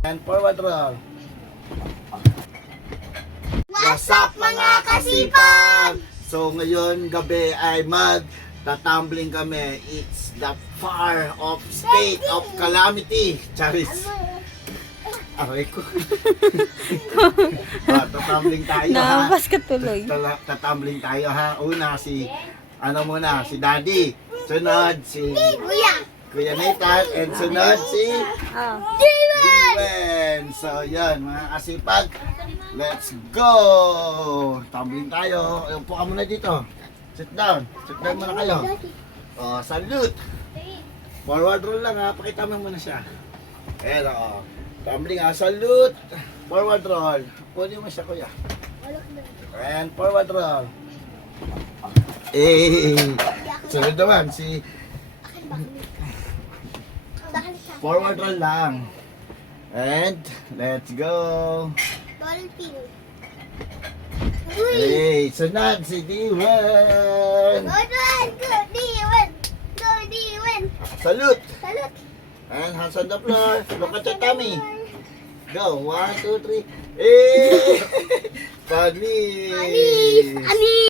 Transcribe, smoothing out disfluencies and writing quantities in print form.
And forward roll. What's up mga kasipag? So ngayon gabi ay mag-tatumbling kami. It's the far off state of calamity. Charis. Aray ko. Tatumbling tayo ha. Naampas ka tuloy. Tatumbling tayo ha. Una si, si Daddy. Sunod si Kuya Nathan. And sunod si Diwen. So yan mga kasipag. Let's go! Tumbling tayo. Upo ka muna dito. Sit down. Sit down muna kayo. Oh, salute! Forward roll lang ha. Pakita mo muna siya. Ayan o. Tumbling ha. Salute! Forward roll. Pwede mo siya kuya. And forward roll. Sunod naman si... Forward roll lang. And let's go! Dolphin. Hey, sunod si Diwen. Diwen. Salute. Salute. And hands on the floor. Look at your tummy. Go. 1, 2, 3. Hey! Funny. Funny.